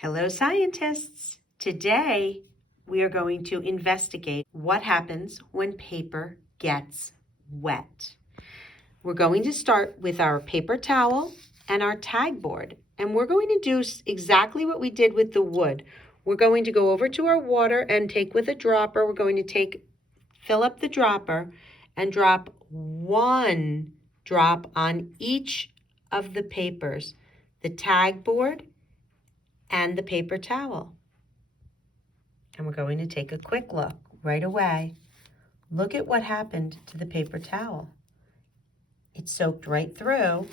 Hello, scientists. Today, we are going to investigate what happens when paper gets wet. We're going to start with our paper towel and our tag board, and we're going to do exactly what we did with the wood. We're going to go over to our water and take with a dropper. We're going to fill up the dropper and drop one drop on each of the papers, the tag board and the paper towel. And we're going to take a quick look right away. Look at what happened to the paper towel. It soaked right through,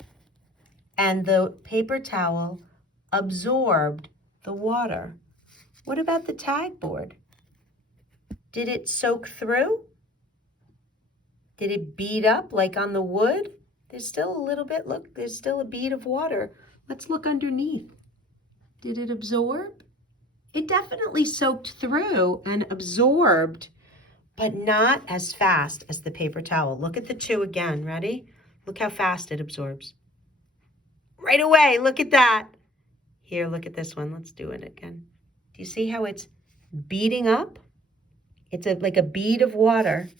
and the paper towel absorbed the water. What about the tag board? Did it soak through? Did it bead up like on the wood? There's still a little bit, look, there's still a bead of water. Let's look underneath. Did it absorb? It definitely soaked through and absorbed, but not as fast as the paper towel. Look at the two again, ready? Look how fast it absorbs. Right away, look at that. Here, look at this one. Let's do it again. Do you see how it's beading up? It's like a bead of water,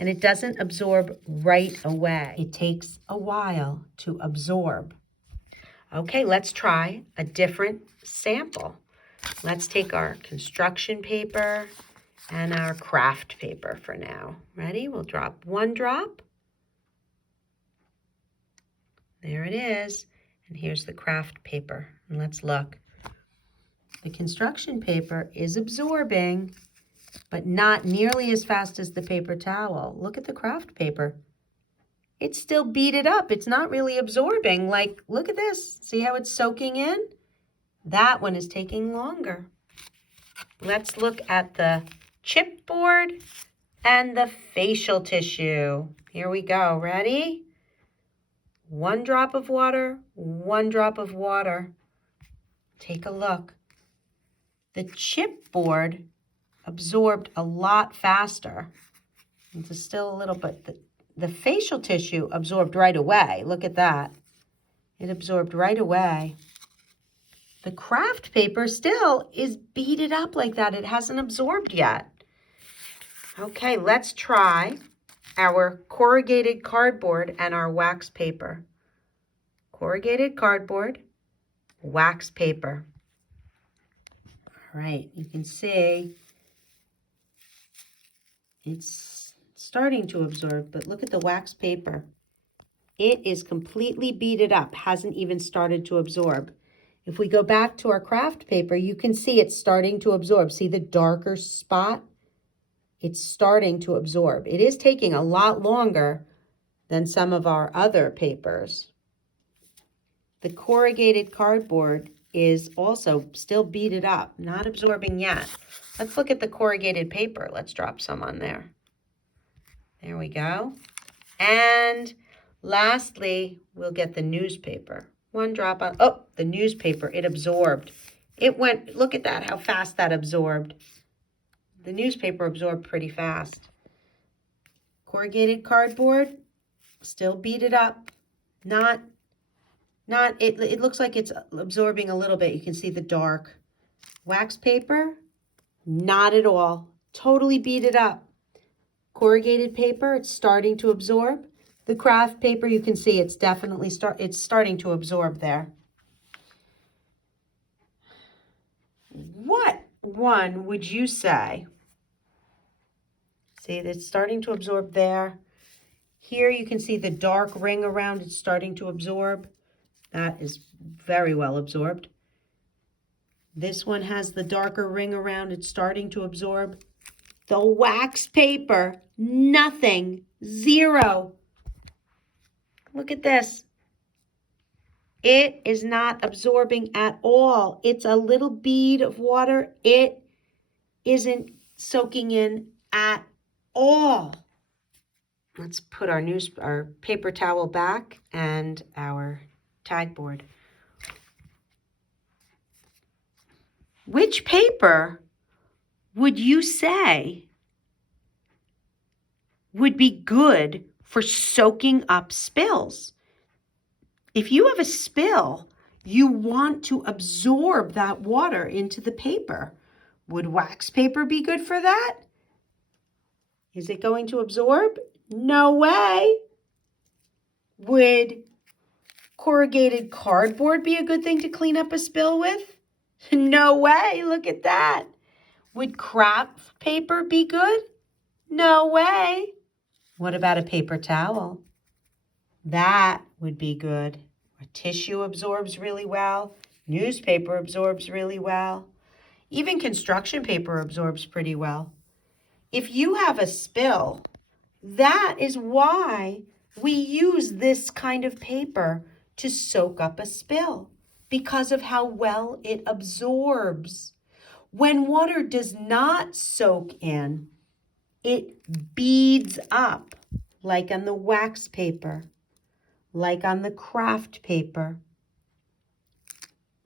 and it doesn't absorb right away. It takes a while to absorb. Okay, let's try a different sample. Let's take our construction paper and our craft paper for now. Ready? We'll drop one drop. There it is. And here's the craft paper. And let's look. The construction paper is absorbing, but not nearly as fast as the paper towel. Look at the craft paper. It's still beaded up. It's not really absorbing. Like, look at this. See how it's soaking in? That one is taking longer. Let's look at the chipboard and the facial tissue. Here we go. Ready? One drop of water, one drop of water. Take a look. The chipboard absorbed a lot faster. It's still a little bit. The facial tissue absorbed right away. Look at that. It absorbed right away. The craft paper still is beaded up like that. It hasn't absorbed yet. Okay, let's try our corrugated cardboard and our wax paper. Corrugated cardboard, wax paper. All right, you can see it's starting to absorb, but look at the wax paper. It is completely beaded up, hasn't even started to absorb. If we go back to our craft paper, you can see it's starting to absorb. See the darker spot? It's starting to absorb. It is taking a lot longer than some of our other papers. The corrugated cardboard is also still beaded up, not absorbing yet. Let's look at the corrugated paper. Let's drop some on there. There we go. And lastly, we'll get the newspaper. One drop on, oh, the newspaper, it absorbed. It went, look at that, how fast that absorbed. The newspaper absorbed pretty fast. Corrugated cardboard, still beaded up. It looks like it's absorbing a little bit. You can see the dark. Wax paper, not at all. Totally beaded up. Corrugated paper, it's starting to absorb. The craft paper, you can see it's definitely starting to absorb there. What one would you say? See, it's starting to absorb there. Here you can see the dark ring around it's starting to absorb. That is very well absorbed. This one has the darker ring around, it's starting to absorb. The wax paper, nothing, zero. Look at this. It is not absorbing at all. It's a little bead of water. It isn't soaking in at all. Let's put our paper towel back and our tag board. Which paper would you say would be good for soaking up spills? If you have a spill You want to absorb that water into the paper. Would wax paper be good for that? Is it going to absorb? No way. Would corrugated cardboard be a good thing to clean up a spill with? No way. Look at that. Would craft paper be good? No way. What about a paper towel? That would be good. A tissue absorbs really well. Newspaper absorbs really well. Even construction paper absorbs pretty well. If you have a spill, that is why we use this kind of paper to soak up a spill, because of how well it absorbs. When water does not soak in, it beads up, like on the wax paper, like on the craft paper,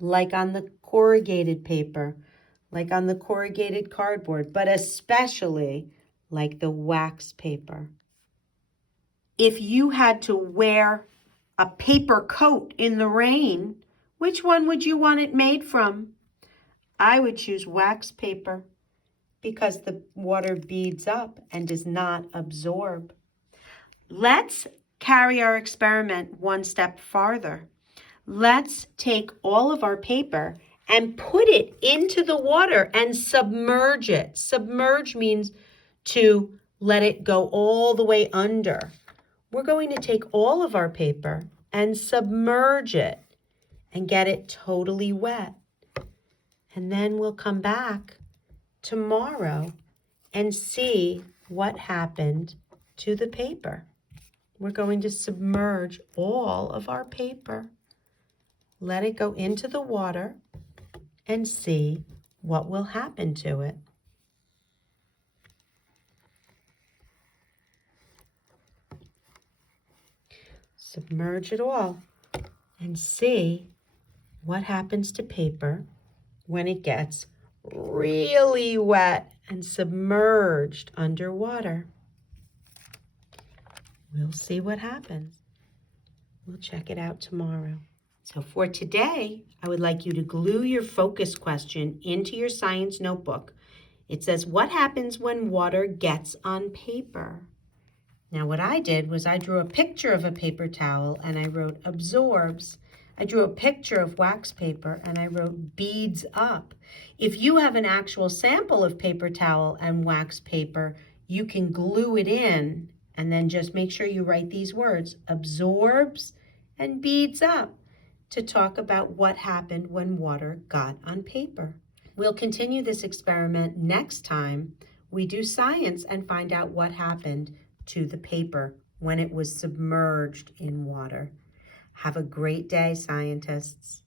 like on the corrugated paper, like on the corrugated cardboard, but especially like the wax paper. If you had to wear a paper coat in the rain, which one would you want it made from? I would choose wax paper because the water beads up and does not absorb. Let's carry our experiment one step farther. Let's take all of our paper and put it into the water and submerge it. Submerge means to let it go all the way under. We're going to take all of our paper and submerge it and get it totally wet. And then we'll come back tomorrow and see what happened to the paper. We're going to submerge all of our paper, let it go into the water, and see what will happen to it. Submerge it all and see what happens to paper when it gets really wet and submerged underwater. We'll see what happens. We'll check it out tomorrow. So for today, I would like you to glue your focus question into your science notebook. It says, what happens when water gets on paper? Now what I did was I drew a picture of a paper towel and I wrote absorbs. I drew a picture of wax paper and I wrote beads up. If you have an actual sample of paper towel and wax paper, you can glue it in and then just make sure you write these words, absorbs and beads up, to talk about what happened when water got on paper. We'll continue this experiment next time we do science and find out what happened to the paper when it was submerged in water. Have a great day, scientists.